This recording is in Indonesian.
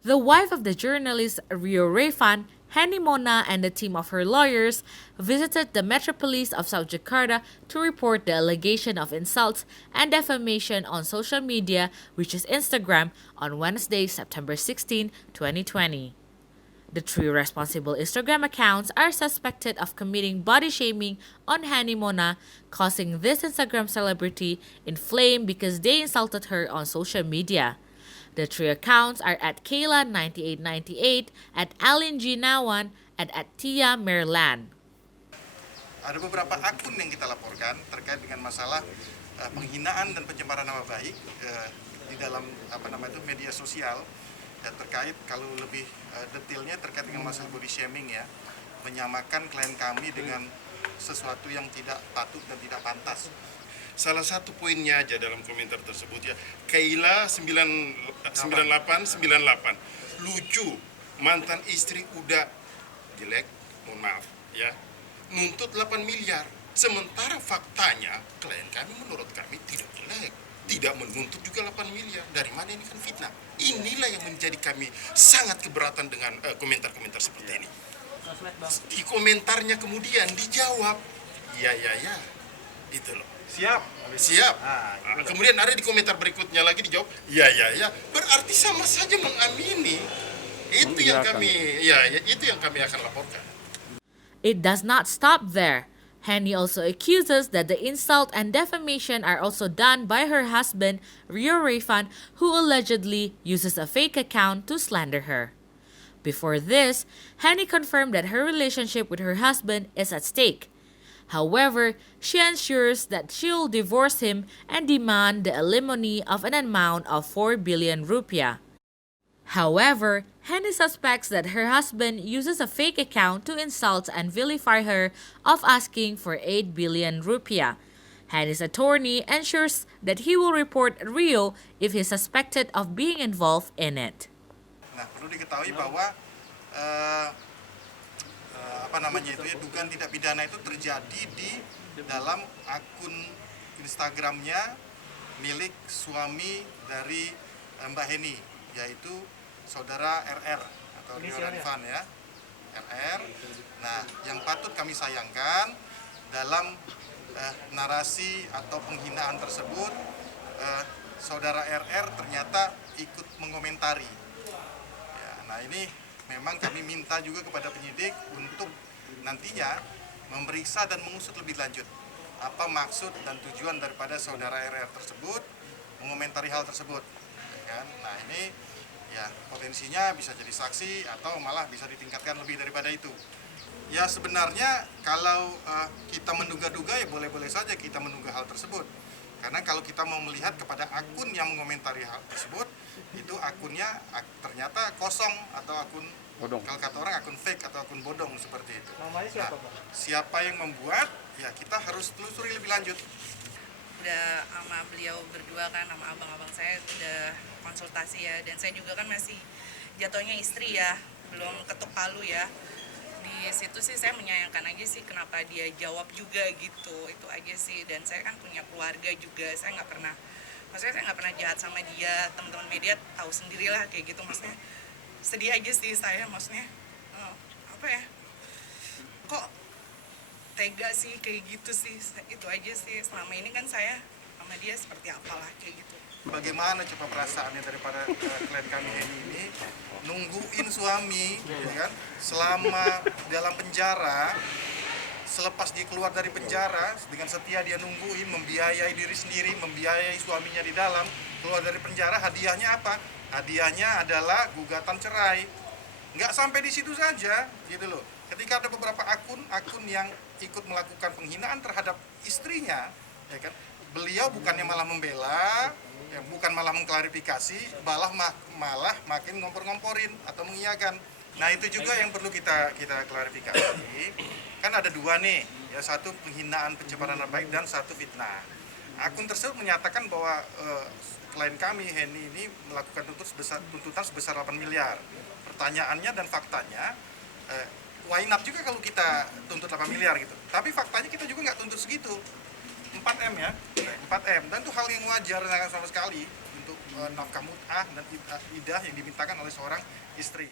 The wife of the journalist Rio Refan, Henny Mona, and a team of her lawyers visited the Metropolis of South Jakarta to report the allegation of insults and defamation on social media, which is Instagram, on Wednesday, September 16, 2020. The three responsible Instagram accounts are suspected of committing body shaming on Hani Mona, causing this Instagram celebrity inflame because they insulted her on social media. The three accounts are at Kayla9898, at Alin Ginawan, and at Tia Merlan. Ada beberapa akun yang kita laporkan terkait dengan masalah penghinaan dan pencemaran nama baik di dalam media sosial, dan terkait kalau lebih detailnya terkait dengan masalah body shaming ya, menyamakan klien kami dengan sesuatu yang tidak patut dan tidak pantas. Salah satu poinnya aja dalam komentar tersebut ya, Kaila 9898 lucu, mantan istri udah jelek, mohon maaf ya, nuntut 8 miliar. Sementara faktanya klien kami menurut kami tidak jelek, tidak menuntut juga 8 miliar. Dari mana ini kan fitnah. Inilah yang menjadi kami sangat keberatan dengan komentar-komentar seperti ini. Di komentarnya kemudian dijawab, ya, itu loh. Siap. Kemudian ada di komentar berikutnya lagi dijawab, ya. Berarti sama saja mengamini. Itu yang kami akan laporkan. It does not stop there. Henny also accuses that the insult and defamation are also done by her husband, Rio Refan, who allegedly uses a fake account to slander her. Before this, Henny confirmed that her relationship with her husband is at stake. However, she ensures that she will divorce him and demand the alimony of an amount of 4 billion rupiah. However, Henny suspects that her husband uses a fake account to insult and vilify her of asking for 8 billion rupiah. Henny's attorney ensures that he will report Rio if he is suspected of being involved in it. Nah, perlu diketahui bahwa dugaan tidak pidana itu terjadi di dalam akun Instagramnya milik suami dari Mbak Henny, yaitu saudara RR atau Rio Refan ya, RR. Nah, yang patut kami sayangkan dalam narasi atau penghinaan tersebut, saudara RR ternyata ikut mengomentari. Ya, nah ini memang kami minta juga kepada penyidik untuk nantinya memeriksa dan mengusut lebih lanjut apa maksud dan tujuan daripada saudara RR tersebut mengomentari hal tersebut. Ya kan? Nah ini ya potensinya bisa jadi saksi atau malah bisa ditingkatkan lebih daripada itu. Ya sebenarnya kalau kita menduga-duga ya boleh-boleh saja kita menduga hal tersebut. Karena kalau kita mau melihat kepada akun yang mengomentari hal tersebut, itu akunnya ternyata kosong atau akun bodong. Kalau kata orang akun fake atau akun bodong seperti itu. Namanya siapa, Pak? Siapa yang membuat? Ya kita harus telusuri lebih lanjut. Udah sama beliau berdua kan, sama abang-abang saya udah konsultasi ya, dan saya juga kan masih jatuhnya istri ya, belum ketuk palu ya. Di situ sih saya menyayangkan aja sih kenapa dia jawab juga gitu, itu aja sih. Dan saya kan punya keluarga juga, saya nggak pernah jahat sama dia. Teman-teman media tahu sendirilah kayak gitu, maksudnya sedih aja sih saya, maksudnya kok tega sih kayak gitu sih, itu aja sih. Selama ini kan saya sama dia seperti apalah kayak gitu. Bagaimana coba perasaannya daripada klien kami ini nungguin suami ya kan selama dalam penjara, selepas dia keluar dari penjara dengan setia dia nungguin, membiayai diri sendiri, membiayai suaminya di dalam, keluar dari penjara, hadiahnya apa? Hadiahnya adalah gugatan cerai. Nggak sampai di situ saja gitu loh. Ketika ada beberapa akun yang ikut melakukan penghinaan terhadap istrinya, ya kan, beliau bukannya malah membela, ya, bukan malah mengklarifikasi, malah makin ngompor-ngomporin atau mengiyakan. Nah itu juga yang perlu kita klarifikasi. Kan ada dua nih, ya, satu penghinaan pencemaran nama baik dan satu fitnah. Akun tersebut menyatakan bahwa klien kami Henny ini melakukan tuntutan sebesar 8 miliar. Pertanyaannya dan faktanya, why not juga kalau kita tuntut 8 miliar gitu. Tapi faktanya kita juga nggak tuntut segitu. 4M ya, 4M. Dan itu hal yang wajar sama sekali untuk nafkah mut'ah dan idah yang dimintakan oleh seorang istri.